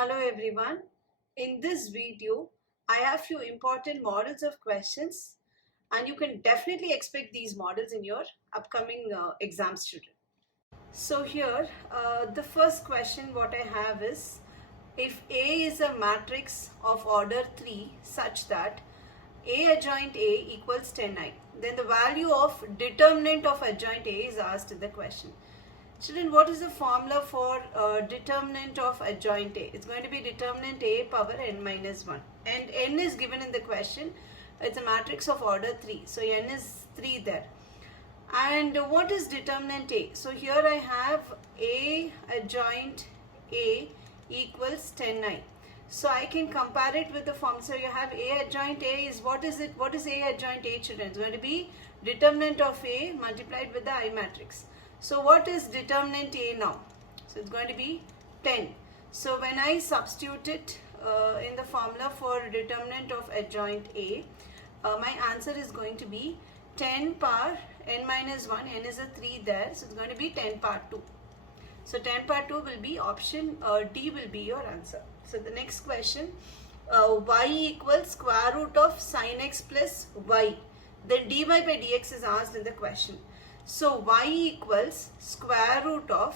Hello everyone. In this video, I have few important models of questions and you can definitely expect these models in your upcoming exam student. So here, the first question what I have is, if A is a matrix of order 3 such that A adjoint A equals 10i, then the value of determinant of adjoint A is asked in the question. Children, what is the formula for determinant of adjoint A? It's going to be determinant A power n minus 1. And n is given in the question. It's a matrix of order 3. So n is 3 there. And what is determinant A? So here I have A adjoint A equals 10i. So I can compare it with the form. So you have A adjoint A is, what is it? What is A adjoint A, children? It's going to be determinant of A multiplied with the I matrix. So what is determinant A now? So it's going to be 10. So when I substitute it in the formula for determinant of adjoint A, my answer is going to be 10 power n minus 1. N is a 3 there. So it's going to be 10 power 2. So 10 power 2 will be option D will be your answer. So the next question, y equals square root of sin x plus y. Then dy by dx is asked in the question. So y equals square root of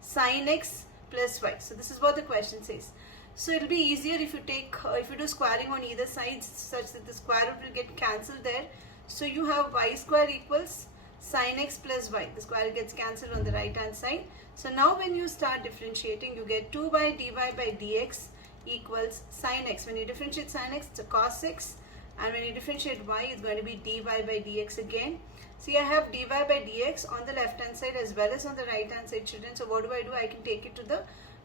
sin x plus y. So this is what the question says. So it will be easier if you take, if you do squaring on either side such that the square root will get cancelled there. So you have y square equals sin x plus y. The square gets cancelled on the right hand side. So now when you start differentiating, you get 2 by dy by dx equals sin x. When you differentiate sin x, it's a cos x. And when you differentiate y, it's going to be dy by dx again. See, I have dy by dx on the left hand side as well as on the right hand side, children. So what do? I can take it to the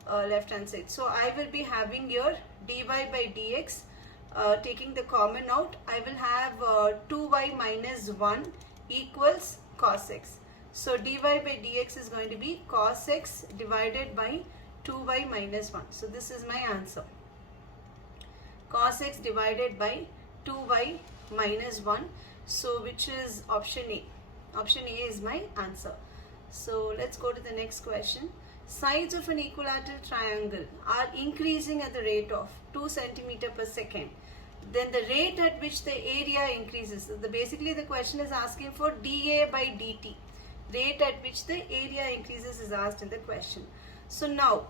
left hand side. So I will be having your dy by dx, taking the common out. I will have 2y minus 1 equals cos x. So dy by dx is going to be cos x divided by 2y minus 1. So this is my answer. Cos x divided by 2y minus 1. So which is option A. Option A is my answer. So let's go to the next question. Sides of an equilateral triangle are increasing at the rate of 2 centimeter per second. Then the rate at which the area increases. So basically the question is asking for dA by dt. Rate at which the area increases is asked in the question. So now,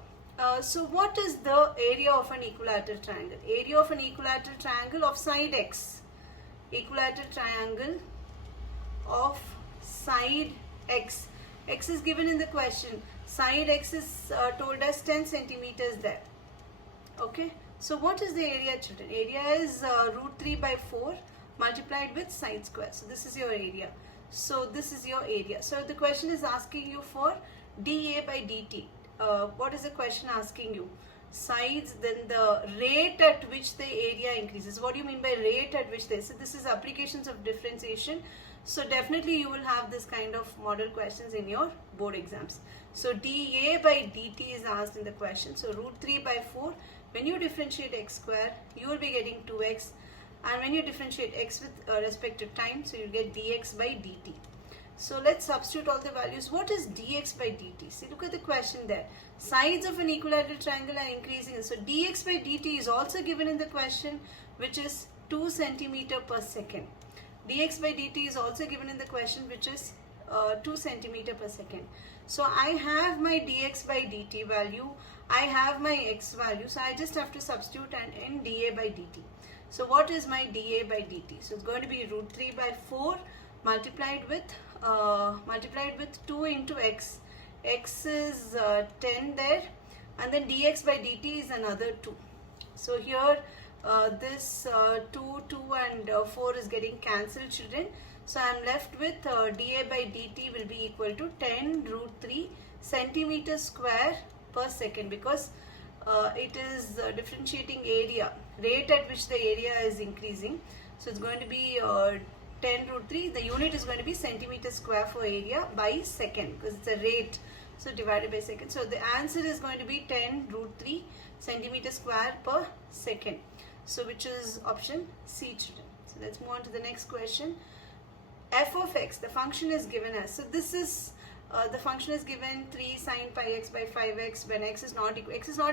so what is the area of an equilateral triangle? Area of an equilateral triangle of side x. Equilateral triangle of side x. X is given in the question. Side x is told as 10 centimeters there. Okay. So what is the area, children? Area is root 3 by 4 multiplied with side square. So this is your area. So this is your area. So the question is asking you for dA by dt. What is the question asking you? Sides, then the rate at which the area increases. What do you mean by rate at which this? So this is applications of differentiation. So definitely you will have this kind of model questions in your board exams. So dA by dt is asked in the question. So root 3 by 4. When you differentiate x square, you will be getting 2x. And when you differentiate x with respect to time, so you get dx by dt. So let's substitute all the values. What is dx by dt? See, look at the question there. Sides of an equilateral triangle are increasing. So dx by dt is also given in the question, which is 2 centimeter per second. Dx by dt is also given in the question, which is 2 centimeter per second. So I have my dx by dt value. I have my x value. So I just have to substitute and in dA by dt. So what is my dA by dt? So it's going to be root 3 by 4 multiplied with 2 into x. X is 10 there, and then dx by dt is another 2. So here this 2 and 4 is getting cancelled, children. So I am left with dA by dt will be equal to 10 root 3 centimeter square per second, because it is differentiating area, rate at which the area is increasing. So it's going to be 10 root 3, the unit is going to be centimeter square for area by second, because it's a rate, so divided by second. So the answer is going to be 10 root 3 centimeter square per second. So which is option C, children. So let's move on to the next question. F of x, the function is given as, so this is The function is given 3 sine pi x by 5x when x is not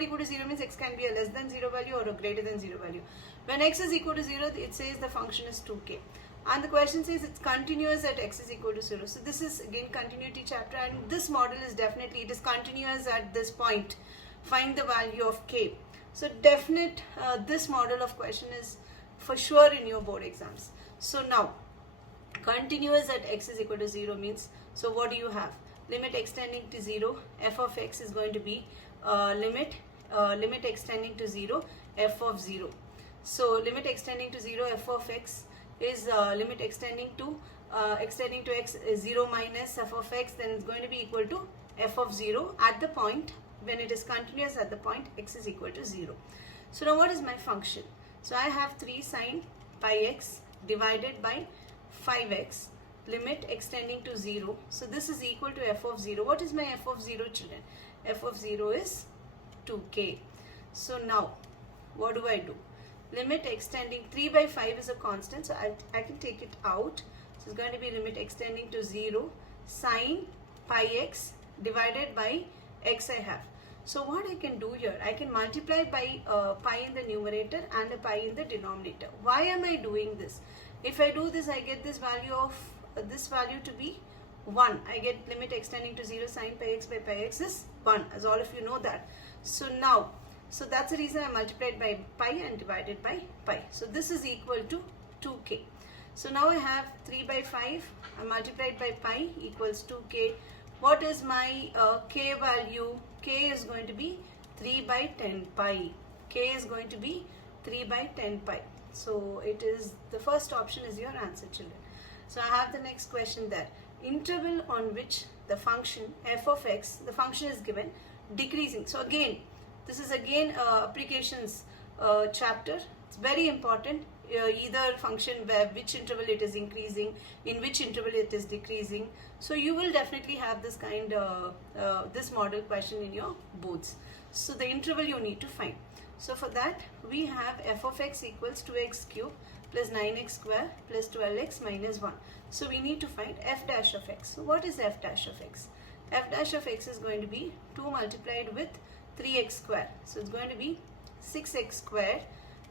equal to 0 means x can be a less than 0 value or a greater than 0 value. When x is equal to 0, it says the function is 2k. And the question says it's continuous at x is equal to 0. So this is again continuity chapter, and this model is definitely, it is continuous at this point. Find the value of k. So definite, this model of question is for sure in your board exams. So now, continuous at x is equal to 0 means, so what do you have? Limit extending to 0, f of x is going to be limit extending to 0, f of 0. So limit extending to 0, f of x is limit extending to x is 0 minus f of x, then it's going to be equal to f of 0 at the point when it is continuous at the point x is equal to 0. So now what is my function? So I have 3 sine pi x divided by 5x, limit extending to 0. So this is equal to f of 0. What is my f of 0, children? F of 0 is 2k. So now what do I do? Limit extending, 3 by 5 is a constant, so I can take it out. So it's going to be limit extending to 0 sine pi x divided by x I have. So what I can do here, I can multiply by pi in the numerator and a pi in the denominator. Why am I doing this? If I do this, I get this value of this value to be 1. I get limit extending to 0 sine pi x by pi x is 1, as all of you know that. So now, so that's the reason I multiplied by pi and divided by pi. So this is equal to 2k. So now I have 3 by 5, I multiplied by pi equals 2k. What is my k value? K is going to be 3 by 10 pi. K is going to be 3 by 10 pi. So it is, the first option is your answer, children. So I have the next question there. Interval on which the function f of x, the function is given decreasing. So again, this is again applications chapter. It's very important. Either function where which interval it is increasing, in which interval it is decreasing. So you will definitely have this kind this model question in your boards. So the interval you need to find. So for that we have f of x equals 2x cube plus 9x square plus 12x minus 1. So we need to find f dash of x. So what is f dash of x? F dash of x is going to be 2 multiplied with 3x square. So it's going to be 6x square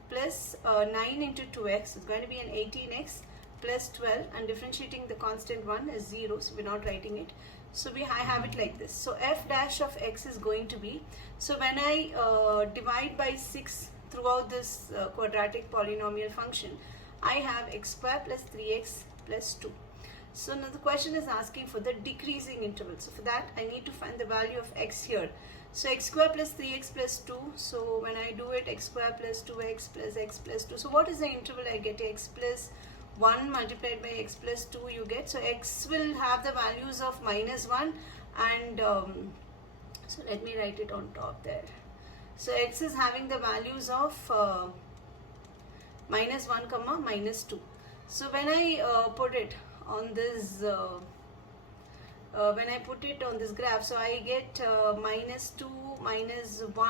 plus 9 into 2x. It's going to be an 18x plus 12, and differentiating the constant 1 is 0, so we're not writing it. So I have it like this. So f dash of x is going to be, so when I divide by 6 throughout this quadratic polynomial function, I have x square plus 3x plus 2. So now the question is asking for the decreasing interval. So for that I need to find the value of x here. So x square plus 3x plus 2. So when I do it, x square plus 2x plus x plus 2. So what is the interval I get? X plus 1 multiplied by x plus 2 you get. So x will have the values of minus 1 and so let me write it on top there. So x is having the values of minus 1 comma minus 2. So when I put it on this when I put it on this graph, so I get minus 2, minus 1,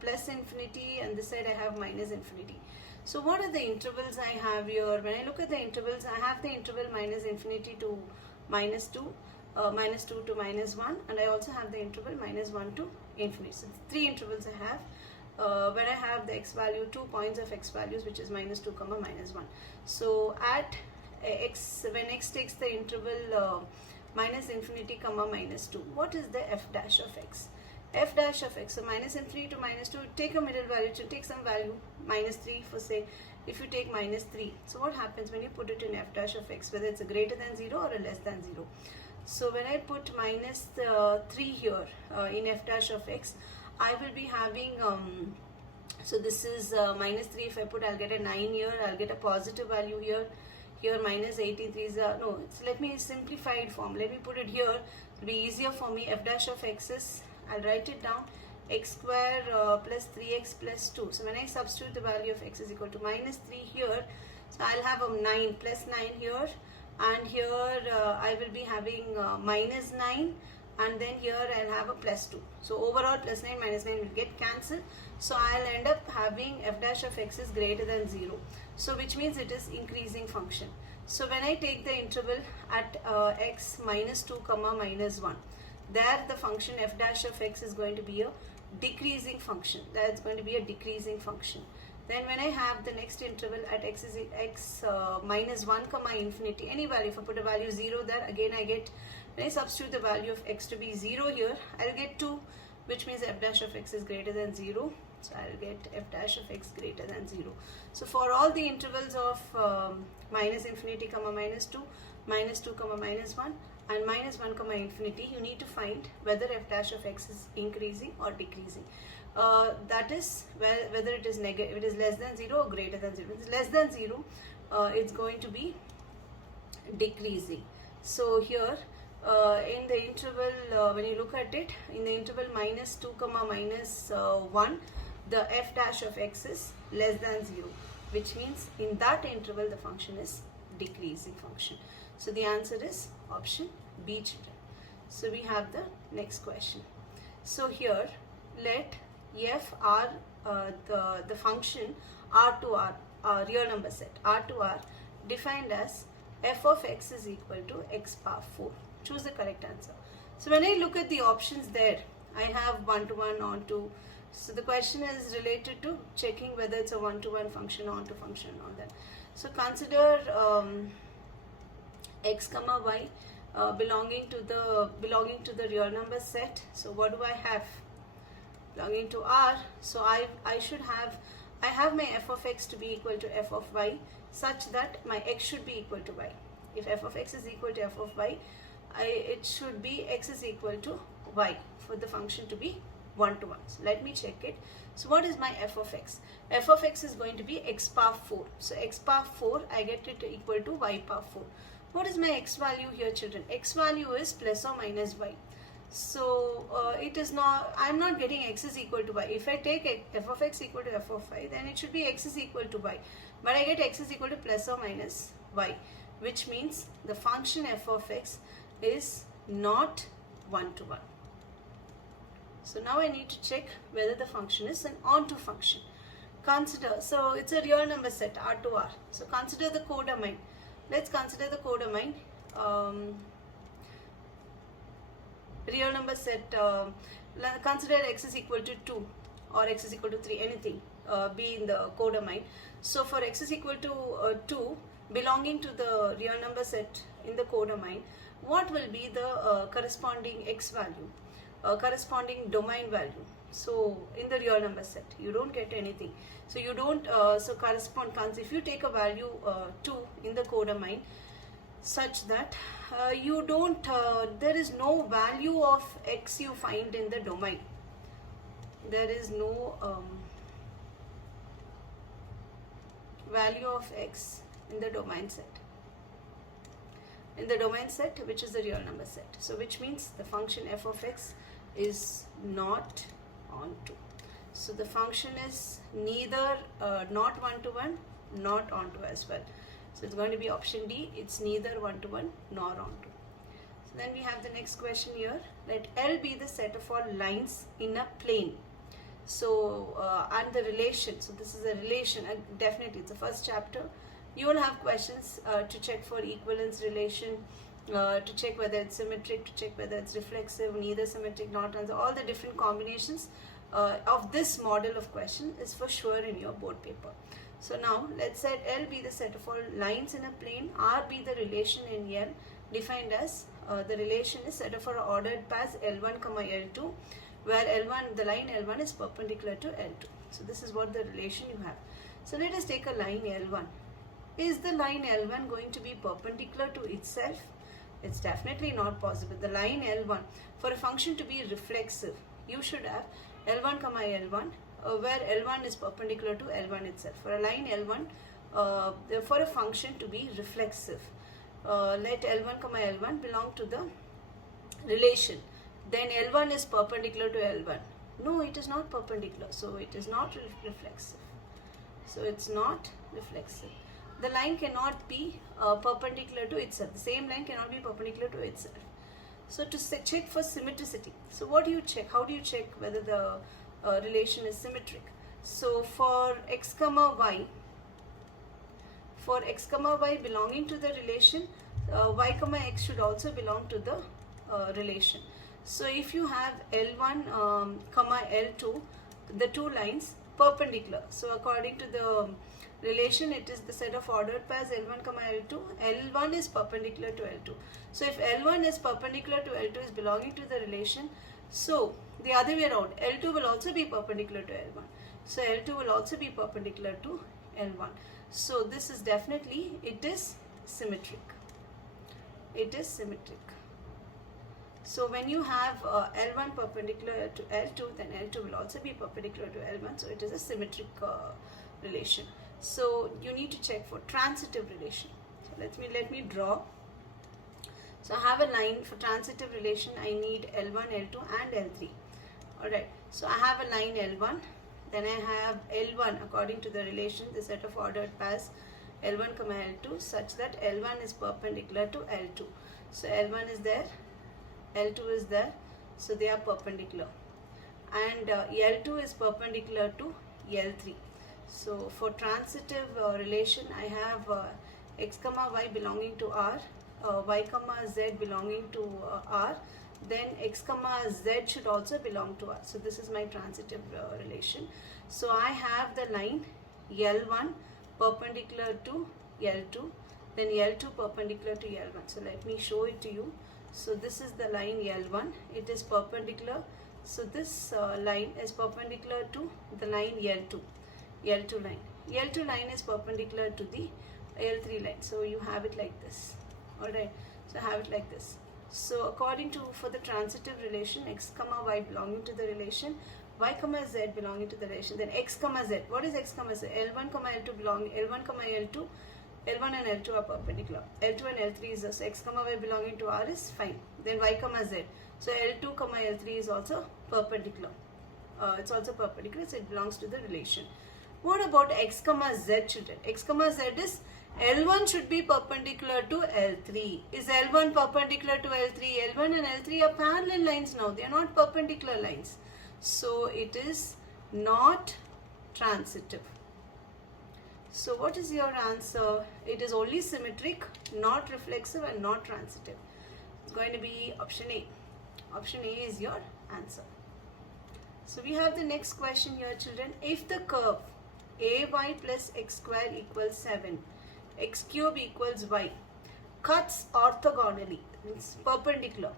plus infinity, and this side I have minus infinity. So what are the intervals I have here? When I look at the intervals, I have the interval minus infinity to minus 2, minus 2 to minus 1, and I also have the interval minus 1 to infinity. So 3 intervals I have. When I have the x value, 2 points of x values, which is minus 2 comma minus 1. So at x, when x takes the interval minus infinity comma minus 2, what is the f dash of x? F dash of x, so minus infinity to minus 2, take a middle value, to take some value, minus 3 for say, if you take minus 3. So what happens when you put it in f dash of x, whether it's a greater than 0 or a less than 0? So when I put minus 3 here in f dash of x, I will be having, so this is minus 3, if I put, I'll get a 9 here, I'll get a positive value here. Here minus 83 is no, let me simplified form, let me put it here, it'll be easier for me. F dash of x is, I'll write it down, x square plus 3x plus 2. So when I substitute the value of x is equal to minus 3 here, so I'll have a 9 plus 9 here, and here I will be having minus 9, and then here I'll have a plus 2. So overall plus 9 minus 9 will get cancelled. So I'll end up having f dash of x is greater than 0. So which means it is increasing function. So when I take the interval at x minus 2 comma minus 1, there the function f dash of x is going to be a decreasing function. That's going to be a decreasing function. Then when I have the next interval at x is minus 1 comma infinity, any value, if I put a value 0 there, again I get, when I substitute the value of x to be 0 here, I'll get 2, which means f dash of x is greater than 0. So I'll get f dash of x greater than 0. So for all the intervals of minus infinity comma minus 2, minus 2 comma minus 1, and minus 1 comma infinity, you need to find whether f dash of x is increasing or decreasing. That is whether it is negative, it is less than 0 or greater than 0. If it's less than 0, it's going to be decreasing. So here in the interval, when you look at it, in the interval minus 2 comma minus 1, the f dash of x is less than 0, which means in that interval the function is decreasing function. So the answer is option B, children. So we have the next question. So here let f r, the function r to r, real number set r to r, defined as f of x is equal to x power 4. Choose the correct answer. So when I look at the options there, I have 1 to 1, on to. So the question is related to checking whether it's a 1 to 1 function, on to function, and all that. So consider x comma y belonging to the real number set. So what do I have? Belonging to R. So I have my f of x to be equal to f of y, such that my x should be equal to y. If f of x is equal to f of y, it should be x is equal to y for the function to be 1 to 1. So let me check it. So what is my f of x? F of x is going to be x power 4. So x power 4, I get it equal to y power 4. What is my x value here, children? X value is plus or minus y. So it is not, I am not getting x is equal to y. If I take f of x equal to f of y, then it should be x is equal to y. But I get x is equal to plus or minus y, which means the function f of x is not 1 to 1. So now I need to check whether the function is an onto function. Consider, so it's a real number set R to R. So consider the codomain. Let's consider the codomain. Real number set, consider x is equal to 2 or x is equal to 3, anything be in the codomain. So for x is equal to 2 belonging to the real number set in the codomain, what will be the corresponding x value? Corresponding domain value. So in the real number set, you don't get anything. So you don't, if you take a value 2 in the codomain, such that you don't, there is no value of x you find in the domain. There is no value of x in the domain set. In the domain set, which is the real number set. So which means the function f of x is not onto. So the function is neither not 1 to 1, not onto as well. So it's going to be option D. It's neither 1 to 1 nor onto. So then we have the next question here. Let L be the set of all lines in a plane. So and the relation. So this is a relation. Definitely, it's the first chapter. You will have questions to check for equivalence relation, to check whether it's symmetric, to check whether it's reflexive, neither symmetric, not answer. All the different combinations of this model of question is for sure in your board paper. So now let's set L be the set of all lines in a plane, R be the relation in L, defined as the relation is set of our ordered pairs L1, L2, where L1, the line L1 is perpendicular to L2. So this is what the relation you have. So let us take a line L1. Is the line L1 going to be perpendicular to itself? It's definitely not possible. The line L1, for a function to be reflexive, you should have L1, L1, where L1 is perpendicular to L1 itself. For a line L1, for a function to be reflexive, let L1, L1 belong to the relation. Then L1 is perpendicular to L1. No, it is not perpendicular. So it is not reflexive. So it's not reflexive. The line cannot be perpendicular to itself. The same line cannot be perpendicular to itself. So to check for symmetricity. So what do you check? How do you check whether the relation is symmetric? So for x comma y, for x comma y belonging to the relation, y comma x should also belong to the relation. So if you have L1 comma L2, the two lines perpendicular, so according to the relation, it is the set of ordered pairs L1 comma L2. L1 is perpendicular to L2. So if L1 is perpendicular to L2 is belonging to the relation, so the other way around, L2 will also be perpendicular to L1. So L2 will also be perpendicular to L1. So this is definitely, it is symmetric. It is symmetric. So when you have L1 perpendicular to L2, then L2 will also be perpendicular to L1. So it is a symmetric relation. So you need to check for transitive relation. So let me draw. So I have a line for transitive relation. I need L1, L2 and L3. Alright. So I have a line L1. Then I have L1 according to the relation, the set of ordered pairs L1 comma L2, such that L1 is perpendicular to L2. So L1 is there, L2 is there, so they are perpendicular. And L2 is perpendicular to L3. So for transitive relation, I have x comma y belonging to R, y comma z belonging to R, then x comma z should also belong to R. So this is my transitive relation. So I have the line L1 perpendicular to L2, then L2 perpendicular to L1. So let me show it to you. So this is the line L1, it is perpendicular. So this line is perpendicular to the line L2 line. L2 line is perpendicular to the L3 line. So you have it like this. Alright, so I have it like this. So according to, for the transitive relation, x comma y belonging to the relation, y comma z belonging to the relation, then x comma z. What is x comma z? L1 comma L2 belong, L1 comma L2, L1 and L2 are perpendicular. L2 and L3 is, so x comma y belonging to R is fine. Then y comma z. So L2 comma L3 is also perpendicular. It's also perpendicular, so it belongs to the relation. What about x comma z children? X comma z is L1 should be perpendicular to L3. Is L1 perpendicular to L3? L1 and L3 are parallel lines now. They are not perpendicular lines. So it is not transitive. So what is your answer? It is only symmetric, not reflexive and not transitive. It's going to be option A. Option A is your answer. So we have the next question here children. If the curve ay plus x square equals 7, x cube equals y, cuts orthogonally, means perpendicular,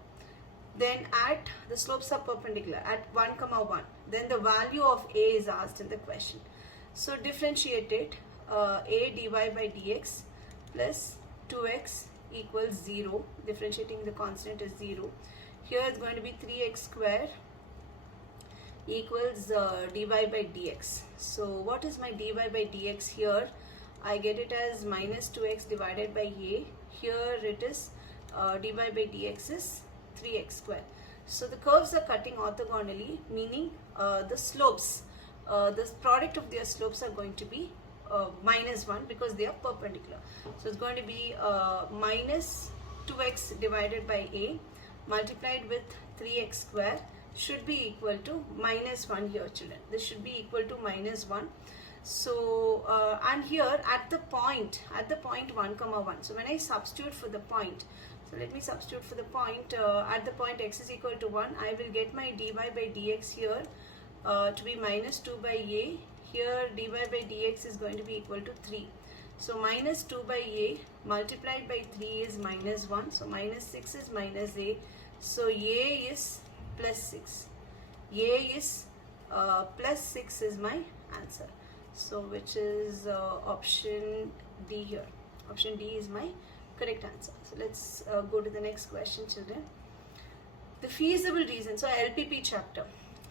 then at the slopes are perpendicular at 1 comma 1, then the value of a is asked in the question. So differentiate it, a dy by dx plus 2x equals 0, differentiating the constant is 0. Here it's going to be 3x square equals dy by dx. So what is my dy by dx here? I get it as minus 2x divided by a. Here it is dy by dx is 3x square. So the curves are cutting orthogonally, meaning the slopes, the product of their slopes are going to be minus 1 because they are perpendicular. So it's going to be minus 2x divided by a multiplied with 3x square should be equal to minus 1 here children. This should be equal to minus 1. So and here at the point 1 comma 1. So when I substitute for the point, so let me substitute for the point, at the point x is equal to 1, I will get my dy by dx here to be minus 2 by a. Here dy by dx is going to be equal to 3. So minus 2 by a multiplied by 3 is minus 1. So minus 6 is minus a. So a is plus 6. A is plus 6 is my answer. So which is option D here. Option D is my correct answer. So let's go to the next question children. The feasible reason. So LPP chapter.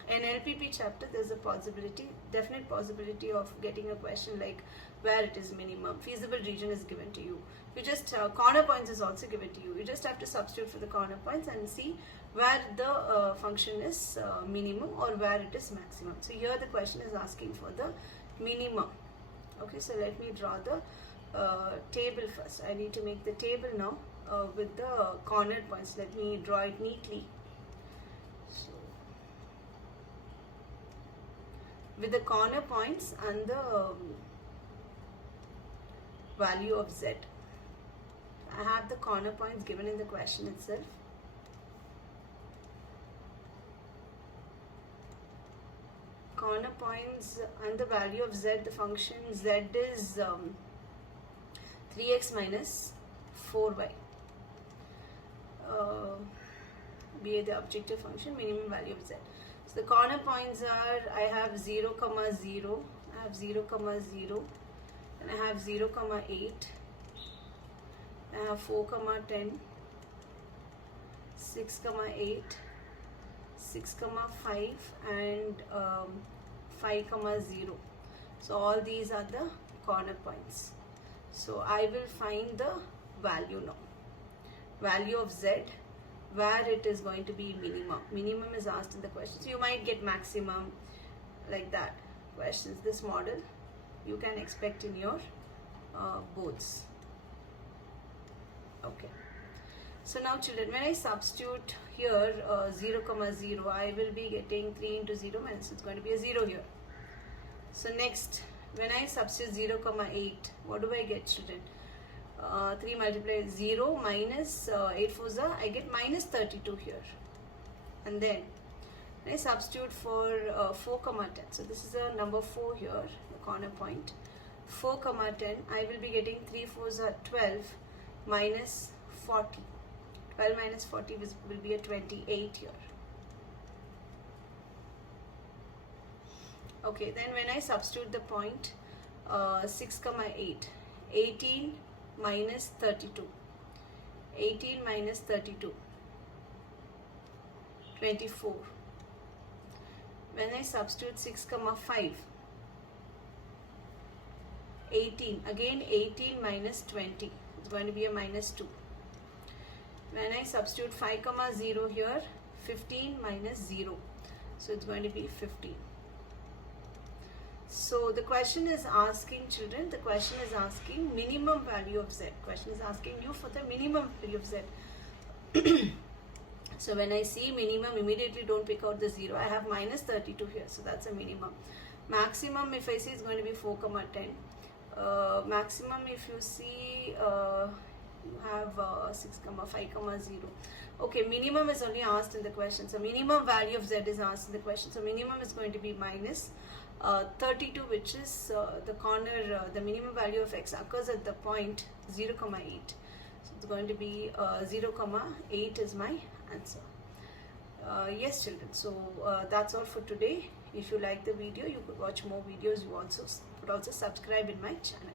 In LPP chapter there's a possibility, definite possibility of getting a question like where it is minimum. Feasible region is given to you. You just corner points is also given to you. You just have to substitute for the corner points and see where the function is minimum or where it is maximum. So here the question is asking for the minimum. Okay, so let me draw the table first. I need to make the table now with the corner points. Let me draw it neatly. So with the corner points and the value of z. I have the corner points given in the question itself. Corner points and the value of z, the function z is 3x minus 4y. Be the objective function, minimum value of z. So the corner points are, I have 0, 0, I have 0, 0, and I have 0, 8, I have 4, 10, 6, 8, 6, 5, and 5, 0. So all these are the corner points. So I will find the value now. Value of z, where it is going to be minimum. Minimum is asked in the question. So you might get maximum, like that. Questions, this model you can expect in your boards. Okay. So now children, when I substitute here 0, 0, I will be getting 3 into 0 minus, it's going to be a 0 here. So next, when I substitute 0, 8, what do I get, children? 3 multiplied 0 minus 8 4s, I get minus 32 here. And then when I substitute for 4, 10, so this is a number 4 here, the corner point. 4, 10, I will be getting 3 4s are 12 minus 40. 12 minus 40 will be a 28 here. Okay, then when I substitute the point 6, 8, 18 minus 32. 18 minus 32. 24. When I substitute 6, 5, 18. Again 18 minus 20. It's going to be a minus 2. When I substitute 5, 0 here, 15 minus 0. So it's going to be 15. So the question is asking, children, the question is asking minimum value of z. Question is asking you for the minimum value of z. So when I see minimum, immediately don't pick out the 0. I have minus 32 here, so that's a minimum. Maximum, if I see, is going to be 4, 10. Maximum, if you see, you have 6, 5, 0. Okay, minimum is only asked in the question. So minimum value of z is asked in the question. So minimum is going to be minus 32, which is the corner, the minimum value of x occurs at the point 0, 8. So it's going to be 0, 8 is my answer. Yes, children. So that's all for today. If you like the video, you could watch more videos. You could also subscribe in my channel.